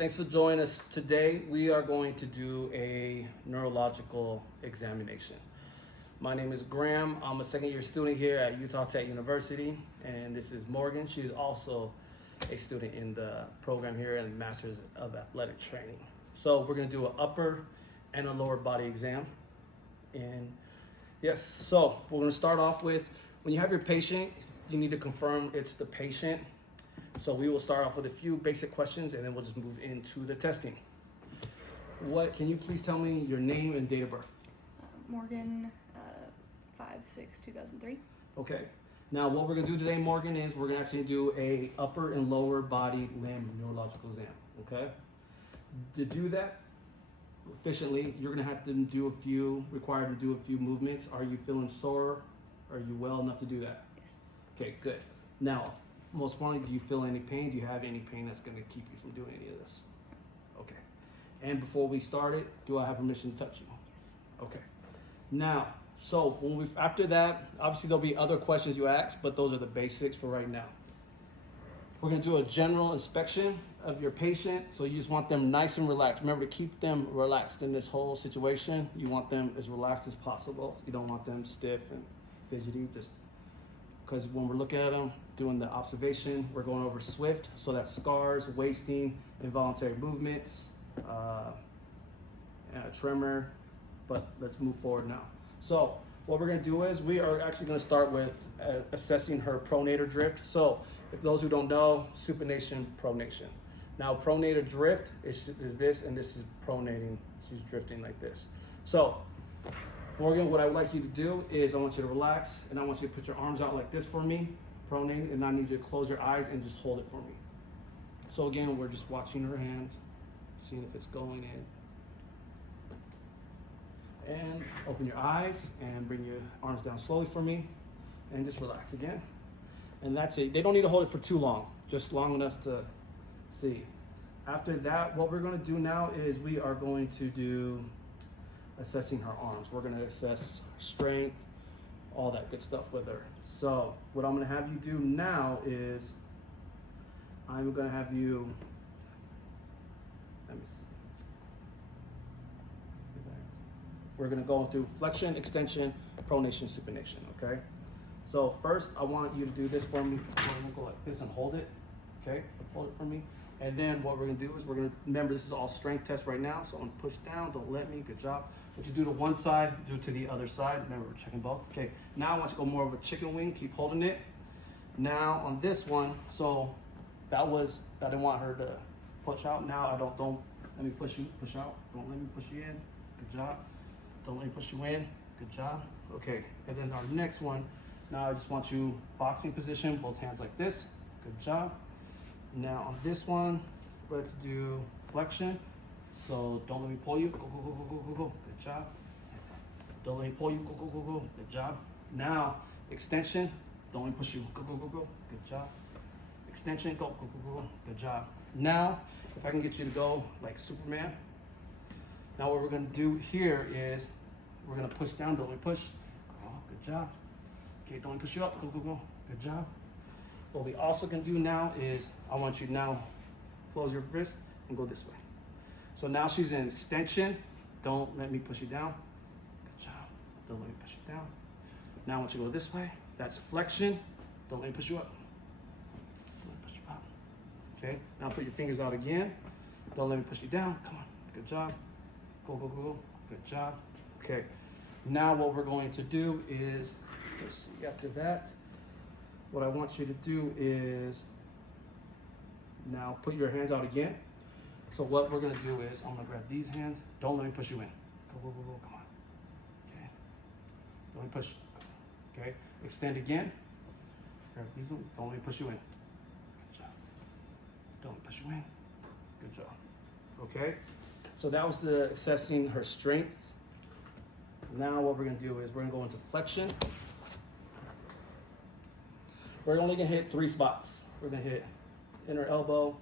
thanks for joining us today. We are going to do a neurological examination. My name is Graham. I'm a second year student here at Utah Tech University, and this is Morgan. She's also a student in the program here and Masters of Athletic Training. So we're gonna do an upper and a lower body exam. And yes, so we're gonna start off with, when you have your patient, you need to confirm it's the patient. So we will start off with a few basic questions and then we'll just move into the testing. Can you please tell me your name and date of birth? Morgan, 5/6/2003. Okay. Now what we're gonna do today, Morgan, is we're gonna actually do a upper and lower body limb neurological exam, okay? To do that efficiently, you're gonna have to required to do a few movements. Are you feeling sore? Are you well enough to do that? Yes. Okay, good. Now, most importantly, do you feel any pain? Do you have any pain that's gonna keep you from doing any of this? Okay. And before we start it, do I have permission to touch you? Yes. Okay. Now, so after that, obviously there'll be other questions you ask, but those are the basics for right now. We're gonna do a general inspection of your patient. So you just want them nice and relaxed. Remember to keep them relaxed in this whole situation. You want them as relaxed as possible. You don't want them stiff and fidgety, just because when we're looking at them, doing the observation, we're going over SWIFT, so that's scars, wasting, involuntary movements, tremor, but let's move forward now. So what we're gonna do is we are actually gonna start with assessing her pronator drift. So if those who don't know, supination, pronation. Now pronator drift is this, and this is pronating, she's drifting like this. So Morgan, what I would like you to do is I want you to relax and I want you to put your arms out like this for me, pronate, and I need you to close your eyes and just hold it for me. So again, we're just watching her hands, seeing if it's going in. And open your eyes and bring your arms down slowly for me and just relax again. And that's it. They don't need to hold it for too long, just long enough to see. After that, what we're gonna do now is we are going to do assessing her arms. We're gonna assess strength, all that good stuff with her. So what I'm gonna have you do now is I'm gonna have you, let me see. We're gonna go through flexion, extension, pronation, supination, okay? So first I want you to do this for me. We're gonna go like this and hold it, okay? Hold it for me. And then what we're gonna do is we're gonna, remember this is all strength test right now, so I'm gonna push down, don't let me, good job. What you do to one side, do it to the other side. Remember, we're checking both. Okay, now I want you to go more of a chicken wing, keep holding it. Now on this one, so I didn't want her to push out. Now don't let me push out. Don't let me push you in, good job. Don't let me push you in, good job. Okay, and then our next one, now I just want you boxing position, both hands like this, good job. Now on this one, let's do flexion. So don't let me pull you, go, good job. Don't let me pull you, go, good job. Now, extension, don't let me push you, go, good job. Extension, go, good job. Now, if I can get you to go like Superman. Now what we're gonna do here is, we're gonna push down, don't let me push, oh, good job. Okay, don't let me push you up, go, good job. What we also can do now is, I want you to now close your wrist and go this way. So now she's in extension. Don't let me push you down. Good job. Don't let me push you down. Now I want you to go this way. That's flexion. Don't let me push you up. Don't let me push you up. Okay. Now put your fingers out again. Don't let me push you down. Come on. Good job. Go. Good job. Okay. Now what we're going to do is, let's see, after that, what I want you to do is now put your hands out again. So what we're gonna do is, I'm gonna grab these hands. Don't let me push you in. Go, come on. Okay. Don't let me push. Okay. Extend again. Grab these ones. Don't let me push you in. Good job. Don't let me push you in. Good job. Okay. So that was the assessing her strength. Now what we're gonna do is we're gonna go into flexion. We're only gonna hit 3 spots. We're gonna hit inner elbow,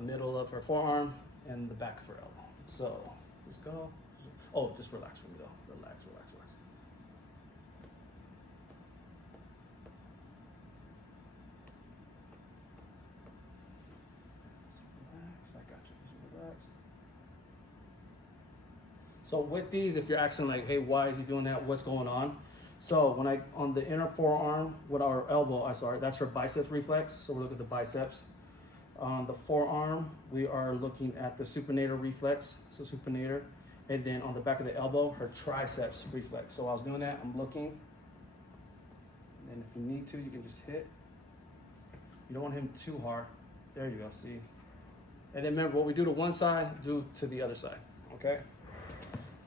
middle of her forearm, and the back of her elbow. So let's go. Oh, just relax for me though. Relax. Relax. So with these, if you're asking like, hey, why is he doing that? What's going on? So when on the inner forearm with our elbow, that's her biceps reflex. So we're looking at the biceps. On the forearm, we are looking at the supinator reflex, so supinator. And then on the back of the elbow, her triceps reflex. So while I was doing that, I'm looking. And if you need to, you can just hit. You don't want him too hard. There you go, see? And then remember, what we do to one side, do to the other side, okay?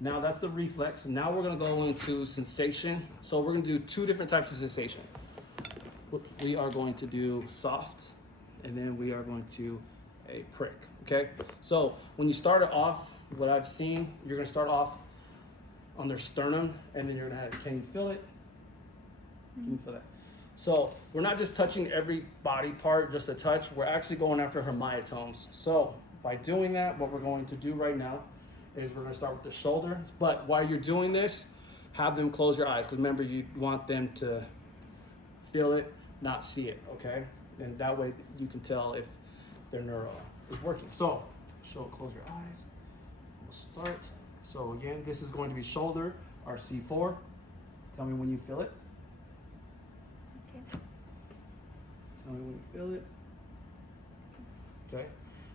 Now that's the reflex. Now we're gonna go into sensation. So we're gonna do two different types of sensation. We are going to do soft, and then we are going to a prick, okay? So when you start it off, what I've seen, you're gonna start off on their sternum, and then you're gonna have, can you feel it? Can you feel that? So we're not just touching every body part, just a touch. We're actually going after her myotones. So by doing that, what we're going to do right now is we're gonna start with the shoulder. But while you're doing this, have them close your eyes, because remember, you want them to feel it, not see it, okay? And that way you can tell if their neuro is working. So, close your eyes. We'll start. So again, this is going to be shoulder, our C4. Tell me when you feel it. Okay. Tell me when you feel it. Okay.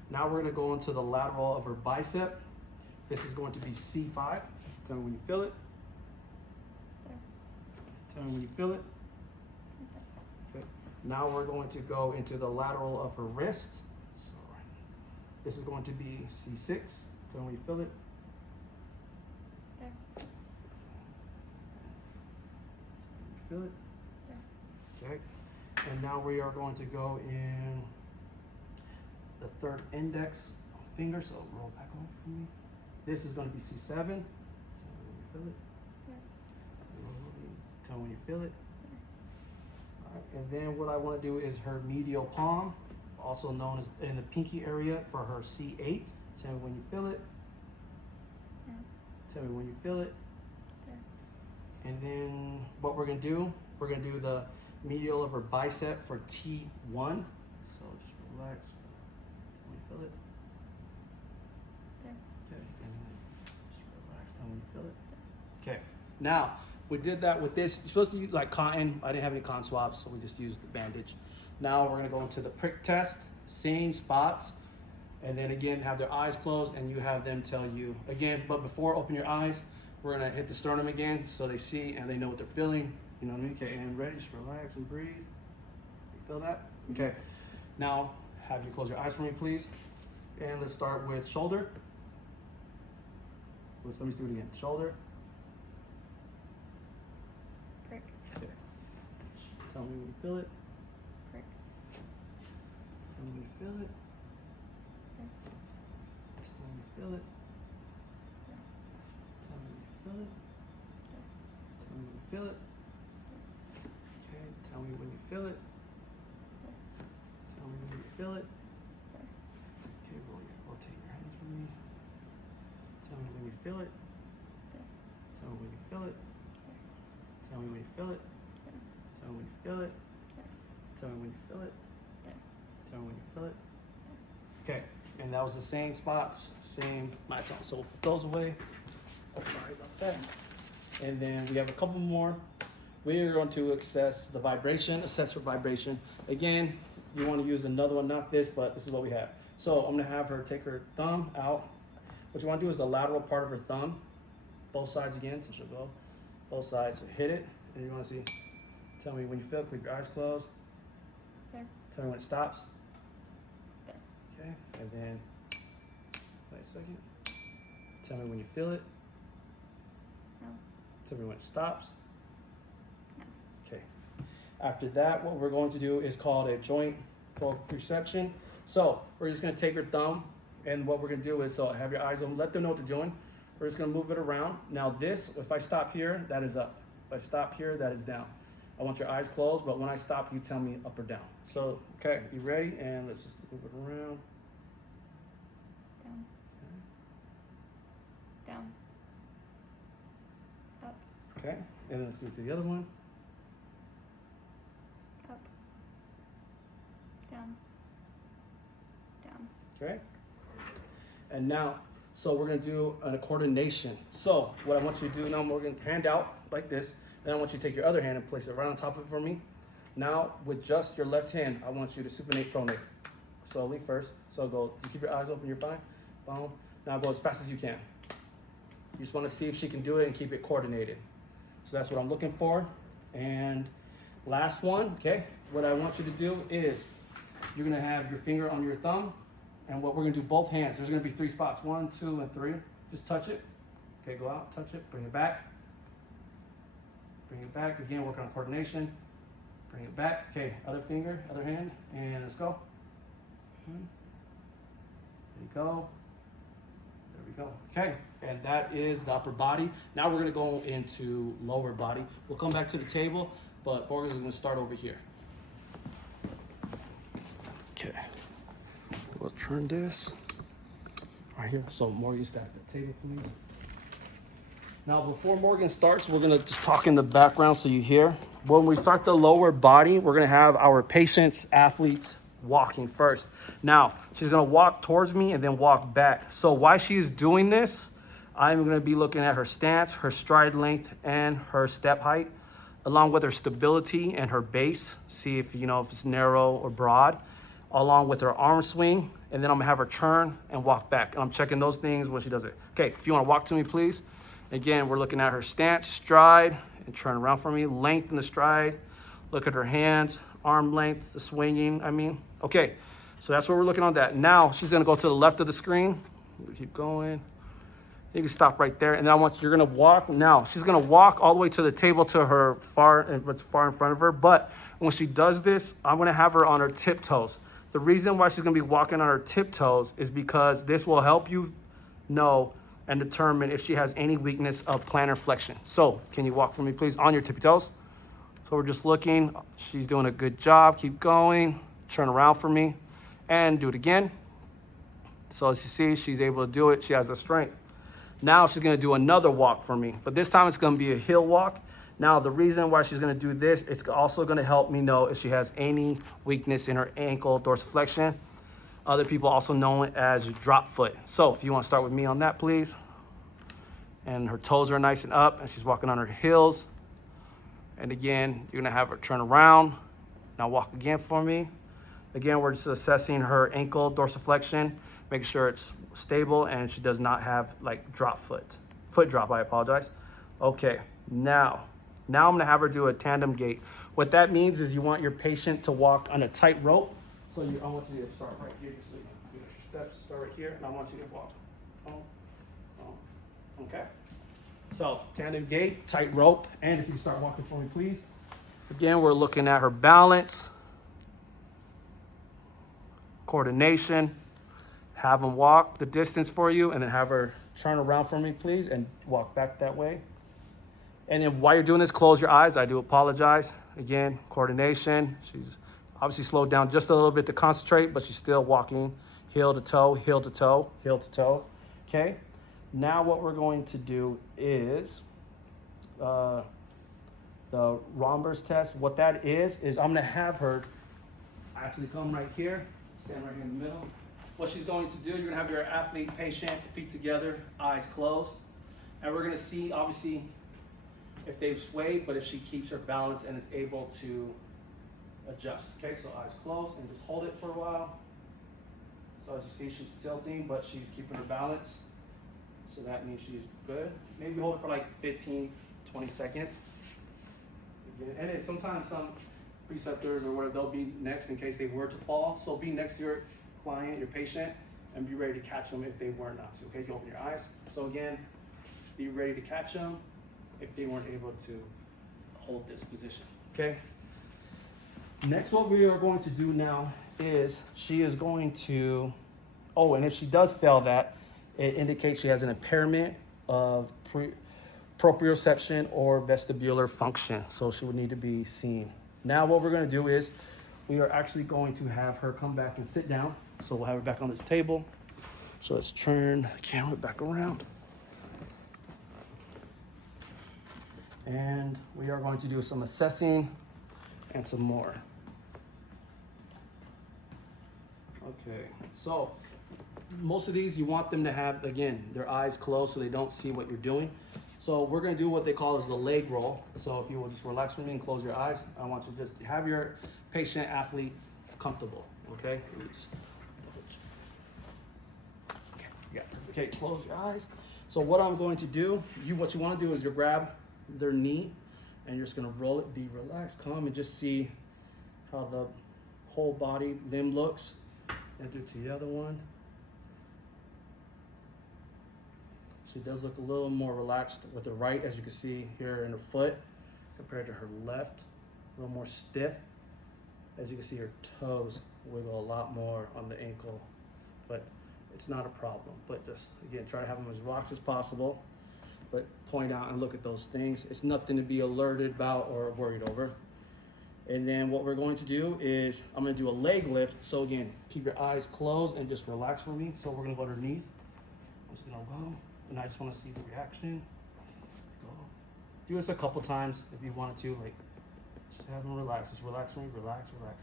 Now we're gonna go into the lateral of her bicep. This is going to be C5. Tell me when you feel it. There. Tell me when you feel it. Okay. Now we're going to go into the lateral of her wrist. So this is going to be C6. Tell me when you feel it. There. You feel it? There. Okay. And now we are going to go in the third index finger. So roll back over for me. This is going to be C7. Tell me when you feel it. There. Tell me when you feel it. All right. And then what I want to do is her medial palm, also known as in the pinky area, for her C8. Tell me when you feel it. There. Tell me when you feel it. There. And then what we're going to do, we're going to do the medial of her bicep for T1. So just relax. When you feel it. There. Okay. And then just relax. Tell me when you feel it. Okay. Now, we did that with this. You're supposed to use like cotton. I didn't have any cotton swabs, so we just used the bandage. Now we're going to go into the prick test, same spots. And then again, have their eyes closed, and you have them tell you again. But before open your eyes, we're gonna hit the sternum again, so they see and they know what they're feeling. You know what I mean? Okay, and ready, just relax and breathe. You feel that? Okay. Now, have you close your eyes for me, please. And let's start with shoulder. Let me do it again. Shoulder. Prick. Okay. Tell me when you feel it. Prick. Tell me when you feel it. There. Tell me when you feel it. Tell me when you feel it. Tell me when you feel it. Okay, tell me when you feel it. Tell me when you feel it. Okay, rotate your hands for me. Tell me when you feel it. Tell me when you feel it. Tell me when you feel it. Tell me when you feel it. Tell me when you feel it. Tell me when you feel it. Okay, and that was the same spots, same myotones. So put those away. Oh, sorry about that. And then we have a couple more. We are going to assess the vibration, assess for vibration. Again, you want to use another one, not this, but this is what we have. So I'm going to have her take her thumb out. What you want to do is the lateral part of her thumb, both sides again, so she'll go both sides. Hit it, and you want to see, tell me when you feel it, keep your eyes closed. There. Tell me when it stops. There. Okay, and then, wait a second. Tell me when you feel it. No. Tell me when it stops. No. Okay. After that, what we're going to do is called a joint proprioception. So we're just going to take your thumb, and what we're going to do is, so have your eyes open, let them know what they're doing. We're just going to move it around. Now this, if I stop here, that is up. If I stop here, that is down. I want your eyes closed, but when I stop, you tell me up or down. So, okay, you ready? And let's just move it around. Down. Down. Up. Okay, and then let's do it to the other one. Up. Down. Down. Okay. And now, So we're gonna do a coordination. So what I want you to do now, Morgan, hand out like this. Then I want you to take your other hand and place it right on top of it for me. Now with just your left hand, I want you to supinate pronate. Slowly first. So go, just keep your eyes open, you're fine. Boom. Now go as fast as you can. You just wanna see if she can do it and keep it coordinated. So that's what I'm looking for. And last one, okay? What I want you to do is you're gonna have your finger on your thumb, and what we're gonna do, both hands. There's gonna be 3 spots, 1, 2, and 3. Just touch it. Okay, go out, touch it, bring it back. Bring it back, again, work on coordination. Bring it back, okay, other finger, other hand, and let's go. There you go. There we go. Okay, and that is the upper body. Now we're gonna go into lower body. We'll come back to the table, but Morgan's gonna start over here. Okay, we'll turn this right here. So Morgan, stack the table, please. Now before Morgan starts, we're gonna just talk in the background so you hear. When we start the lower body, we're gonna have our patients, athletes, walking first. Now, she's gonna walk towards me and then walk back. So while she's doing this, I'm gonna be looking at her stance, her stride length, and her step height, along with her stability and her base. See if if it's narrow or broad, along with her arm swing. And then I'm gonna have her turn and walk back. And I'm checking those things when she does it. Okay, if you wanna walk to me, please. Again, we're looking at her stance, stride, and turn around for me. Length in the stride. Look at her hands, arm length, the swinging, Okay, so that's what we're looking on that. Now, she's gonna go to the left of the screen. Keep going. You can stop right there. And then you're gonna walk. Now, she's gonna walk all the way to the table to her what's far in front of her. But when she does this, I'm gonna have her on her tiptoes. The reason why she's gonna be walking on her tiptoes is because this will help you know and determine if she has any weakness of plantar flexion. So can you walk for me, please, on your tippy toes? So we're just looking. She's doing a good job. Keep going. Turn around for me and do it again. So as you see, she's able to do it. She has the strength. Now she's gonna do another walk for me, but this time it's gonna be a heel walk. Now the reason why she's gonna do this, it's also gonna help me know if she has any weakness in her ankle dorsiflexion. Other people also know it as drop foot. So if you want to start with me on that, please. And her toes are nice and up, and she's walking on her heels. And again, you're gonna have her turn around. Now walk again for me. Again, we're just assessing her ankle dorsiflexion, make sure it's stable and she does not have like drop foot drop, I apologize. Okay, now I'm gonna have her do a tandem gait. What that means is you want your patient to walk on a tight rope. So I want you to start right here. So you finish your steps, start right here, and I want you to walk. Okay. So tandem gait, tight rope, and if you start walking for me, please. Again, we're looking at her balance, coordination. Have them walk the distance for you, and then have her turn around for me, please, and walk back that way. And then while you're doing this, close your eyes. I do apologize. Again, coordination. She's obviously slowed down just a little bit to concentrate, but she's still walking heel to toe, heel to toe, heel to toe. Okay. Now what we're going to do is the Romber's test. What that is I'm going to have her actually come right here, stand right here in the middle. What she's going to do, you're going to have your athlete, patient, feet together, eyes closed. And we're going to see, obviously, if they've swayed, but if she keeps her balance and is able to adjust. Okay, so eyes closed and just hold it for a while. So as you see, she's tilting, but she's keeping her balance. So that means she's good. Maybe hold it for like 15, 20 seconds. And then sometimes some preceptors or whatever, they'll be next in case they were to fall. So be next to your client, your patient, and be ready to catch them if they were not to. Okay, you open your eyes. So again, be ready to catch them if they weren't able to hold this position. Okay. Next, what we are going to do now is she is going to, and if she does fail that, it indicates she has an impairment of proprioception or vestibular function. So she would need to be seen. Now what we're going to do is we are actually going to have her come back and sit down. So we'll have her back on this table. So let's turn the camera back around. And we are going to do some assessing and some more. Okay, so most of these you want them to have, again, their eyes closed so they don't see what you're doing. So we're gonna do what they call is the leg roll. So if you will just relax for me and close your eyes, I want you to just have your patient athlete comfortable, okay? Okay, yeah. Okay, close your eyes. So what I'm going to do, what you wanna do is you grab their knee and you're just gonna roll it, be relaxed, calm, and just see how the whole body limb looks. And do to the other one. She does look a little more relaxed with the right, as you can see here in her foot, compared to her left. A little more stiff. As you can see, her toes wiggle a lot more on the ankle, but it's not a problem. But just, again, try to have them as relaxed as possible, but point out and look at those things. It's nothing to be alerted about or worried over. And then what we're going to do is, I'm gonna do a leg lift. So again, keep your eyes closed and just relax for me. So we're gonna go underneath. I'm just gonna go, and I just wanna see the reaction. Go. Do this a couple times if you wanted to, like, just have them relax. Just relax for me, relax, relax.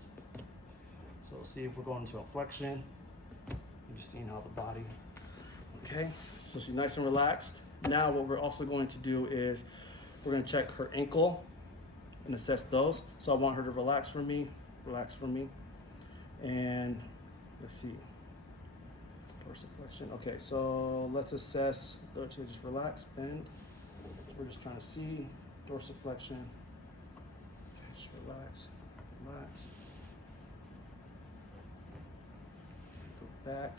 So see if we're going into a flexion. You're just seeing how the body, okay? So she's nice and relaxed. Now what we're also going to do is, we're gonna check her ankle and assess those. So I want her to relax for me, and let's see, dorsiflexion. Okay, so let's assess, just relax, bend. We're just trying to see dorsiflexion. Okay, just relax, relax. Go back.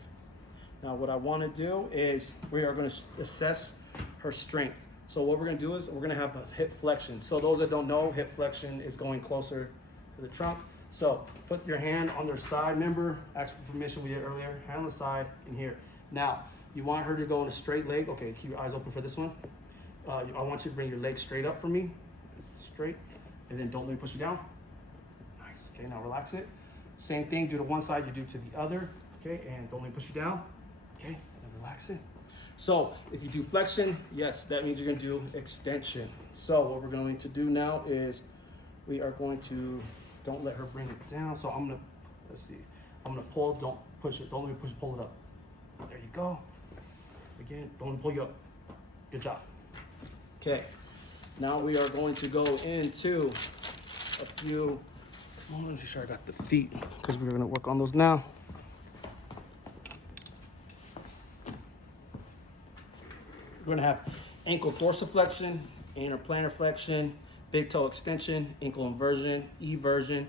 Now what I want to do is we are going to assess her strength. So what we're gonna do is we're gonna have a hip flexion. So those that don't know, hip flexion is going closer to the trunk. So put your hand on their side. Remember, ask for permission we did earlier. Hand on the side and here. Now, you want her to go in a straight leg. Okay, keep your eyes open for this one. I want you to bring your leg straight up for me. Straight, and then don't let me push you down. Nice, okay, now relax it. Same thing, do to one side, you do to the other. Okay, and don't let me push you down. Okay, and relax it. So if you do flexion, yes, that means you're gonna do extension. So what we're going to do now is we are going to, don't let her bring it down. So I'm gonna, let's see, I'm gonna pull, don't push it, don't let me push, pull it up. There you go. Again, don't let me pull you up. Good job. Okay, now we are going to go into a few, let me make sure I got the feet, because we're gonna work on those now. We're gonna have ankle dorsiflexion, plantar flexion, big toe extension, ankle inversion, eversion.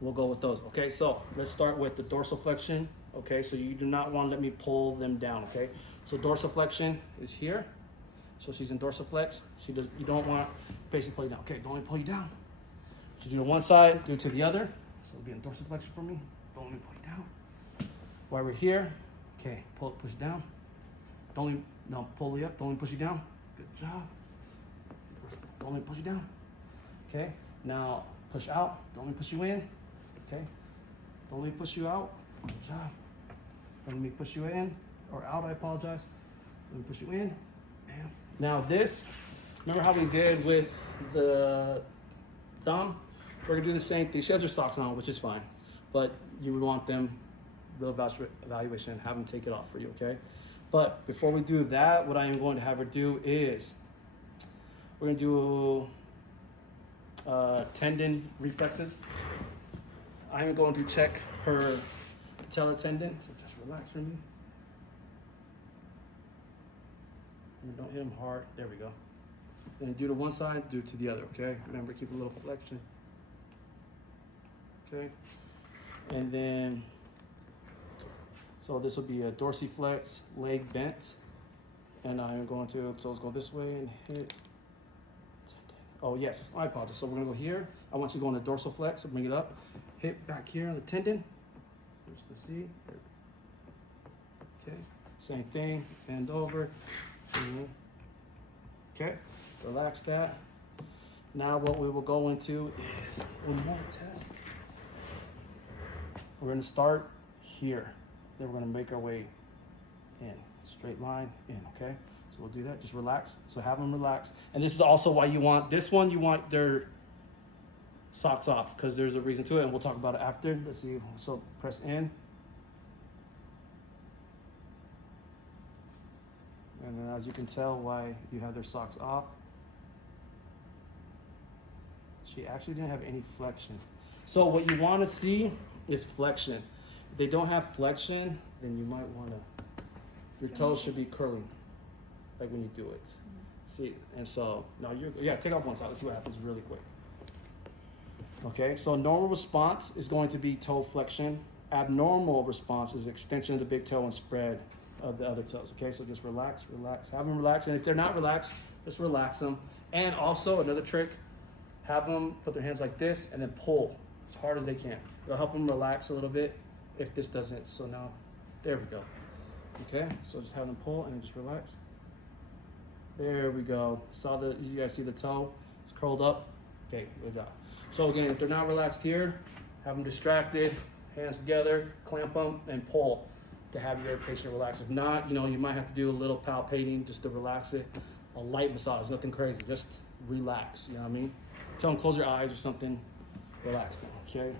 We'll go with those, okay? So let's start with the dorsiflexion, okay? So you do not want to let me pull them down, okay? So dorsiflexion is here. So she's in dorsiflex. You don't want patient pull you down. Okay, don't let me pull you down. So do to one side, do to the other. So it'll be in dorsiflexion for me. Don't let me pull you down. While we're here, okay, push down. Don't let me, no, pull you up. Don't let me push you down. Good job. Don't let me push you down. Okay, now push out. Don't let me push you in. Okay, don't let me push you out. Good job. Don't let me push you in or out. I apologize. Let me push you in. Bam. Now this, remember how we did with the thumb? We're gonna do the same thing. She has her socks on, which is fine, but you would want them, the evaluation, have them take it off for you, okay? But before we do that, what I am going to have her do is, we're gonna do tendon reflexes. I am going to check her patellar tendon, so just relax for me. And don't hit them hard, there we go. Then do to one side, do to the other, okay? Remember, keep a little flexion. Okay, and then, so this will be a dorsiflex, leg bent, and I am going to, so let's go this way and hit. Oh yes, I apologize. So we're gonna go here. I want you to go on the dorsal flex, so bring it up. Hit back here on the tendon. Just to see. Okay, same thing, bend over. Okay, relax that. Now what we will go into is one more test. We're gonna start here. Then we're gonna make our way in, straight line in, okay? So we'll do that, just relax. So have them relax. And this is also why you want, this one, you want their socks off, because there's a reason to it, and we'll talk about it after. Let's see, so press in. And then as you can tell why you have their socks off, she actually didn't have any flexion. So what you want to see is flexion. If they don't have flexion, then you might want to, your toes should be curling, like when you do it. See, and so, now yeah, take off one side, let's see what happens really quick. Okay, so normal response is going to be toe flexion. Abnormal response is extension of the big toe and spread of the other toes. Okay, so just relax, relax, have them relax. And if they're not relaxed, just relax them. And also another trick, have them put their hands like this and then pull as hard as they can. It'll help them relax a little bit if this doesn't. So now, there we go. Okay, so just have them pull and then just relax. There we go. You guys see the toe? It's curled up. Okay, good job. So again, if they're not relaxed here, have them distracted, hands together, clamp them, and pull to have your patient relax. If not, you might have to do a little palpating just to relax it. A light massage, nothing crazy, just relax, you know what I mean? Tell them close your eyes or something, relax them, okay?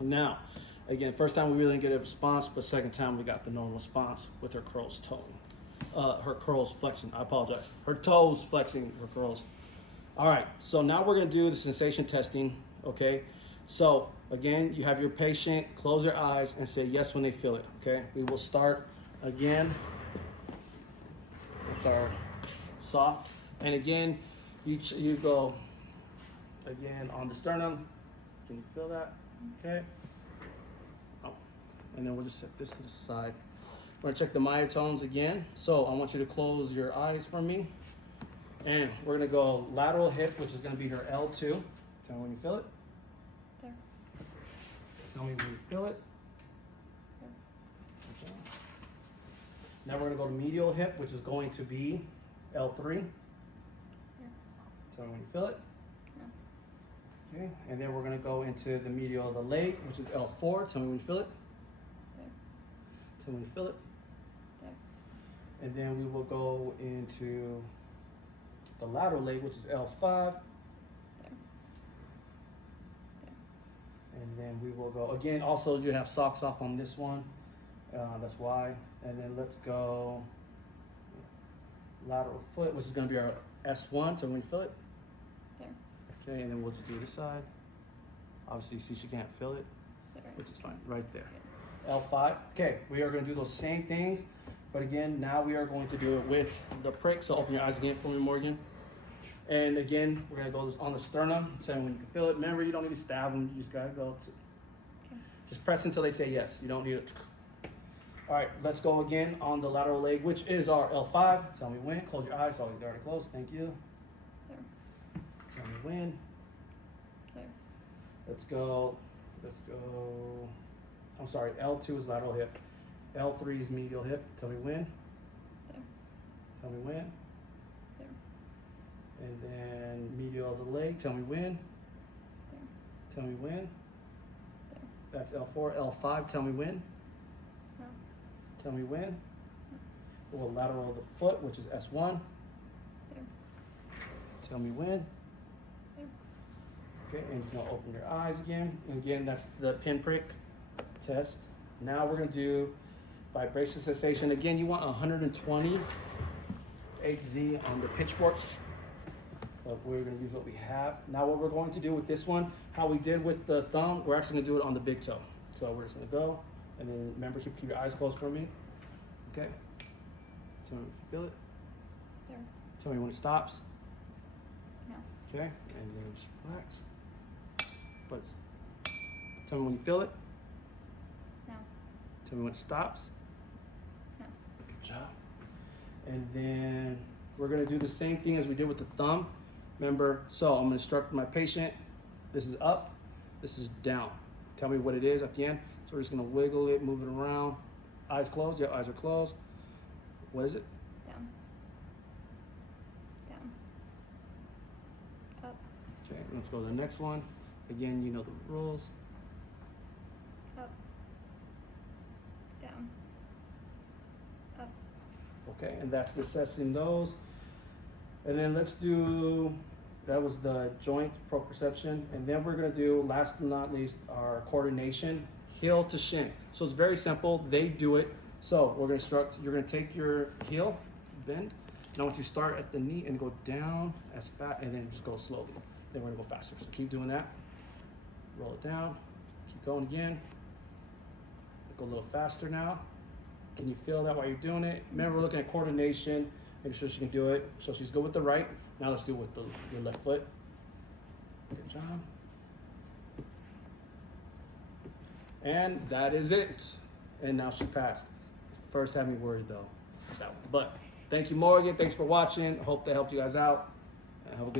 Now, again, first time we really didn't get a response, but second time we got the normal response with her curls toeing. Her curls flexing, I apologize. Her toes flexing, her curls. All right, so now we're gonna do the sensation testing, okay? So again, you have your patient close their eyes and say yes when they feel it, okay? We will start again with our soft. And again, you go again on the sternum. Can you feel that? Okay. Oh. And then we'll just set this to the side. We're gonna check the myotones again. So I want you to close your eyes for me. And we're gonna go lateral hip, which is gonna be her L2. Tell me when you feel it. There. Tell me when you feel it. There. Okay. Now we're gonna go to medial hip, which is going to be L3. There. Tell me when you feel it. No. Okay, and then we're gonna go into the medial of the leg, which is L4. Tell me when you feel it. There. Tell me when you feel it. There. And then we will go into the lateral leg, which is L5. There. There. And then we will go, again, also you have socks off on this one. That's why. And then let's go lateral foot, which is gonna be our S1. So when you feel it. There. Okay, and then we'll just do this side. Obviously, see she can't feel it, There. which is fine, right there. L5. Okay, we are gonna do those same things, but again, now we are going to do it with the prick. So open your eyes again for me, Morgan. And again, we're gonna go on the sternum. Tell me when you can feel it. Remember, you don't need to stab them. You just gotta go. Okay. Just press until they say yes. You don't need it. All right, let's go again on the lateral leg, which is our L5. Tell me when. Close your eyes. Oh, you already closed. Thank you. There. Tell me when. There. Let's go. I'm sorry, L2 is lateral hip. L3 is medial hip. Tell me when. There. Tell me when. There. And then medial of the leg. Tell me when. There. Tell me when. There. That's L4. L5. Tell me when. No. Tell me when. Or lateral of the foot, which is S1. There. Tell me when. There. Okay, and you can open your eyes again. And again, that's the pinprick test. Now we're gonna do vibration sensation. Again, you want 120 Hz on the pitchfork. But we're gonna use what we have. Now what we're going to do with this one, how we did with the thumb, we're actually gonna do it on the big toe. So we're just gonna go, and then remember, keep your eyes closed for me. Okay? Tell me if you feel it. There. Tell me when it stops. No. Okay? And then just relax. But tell me when you feel it. No. Tell me when it stops. No. Good job. And then we're gonna do the same thing as we did with the thumb. Remember, so I'm gonna instruct my patient. This is up, this is down. Tell me what it is at the end. So we're just gonna wiggle it, move it around. Eyes closed, your eyes are closed. What is it? Down. Down. Up. Okay, let's go to the next one. Again, you know the rules. Up. Down. Up. Okay, and that's assessing those. And then let's do, that was the joint proprioception. And then we're gonna do, last but not least, our coordination, heel to shin. So it's very simple, they do it. So we're gonna instruct, you're gonna take your heel, bend. Now, once you start at the knee and go down as fast, and then just go slowly. Then we're gonna go faster. So keep doing that. Roll it down. Keep going again. Go a little faster now. Can you feel that while you're doing it? Remember, we're looking at coordination. Make sure she can do it. So she's good with the right. Now let's do it with your left foot. Good job. And that is it. And now she passed. First had me worried though. That one. But thank you, Morgan. Thanks for watching. Hope that helped you guys out. Have a good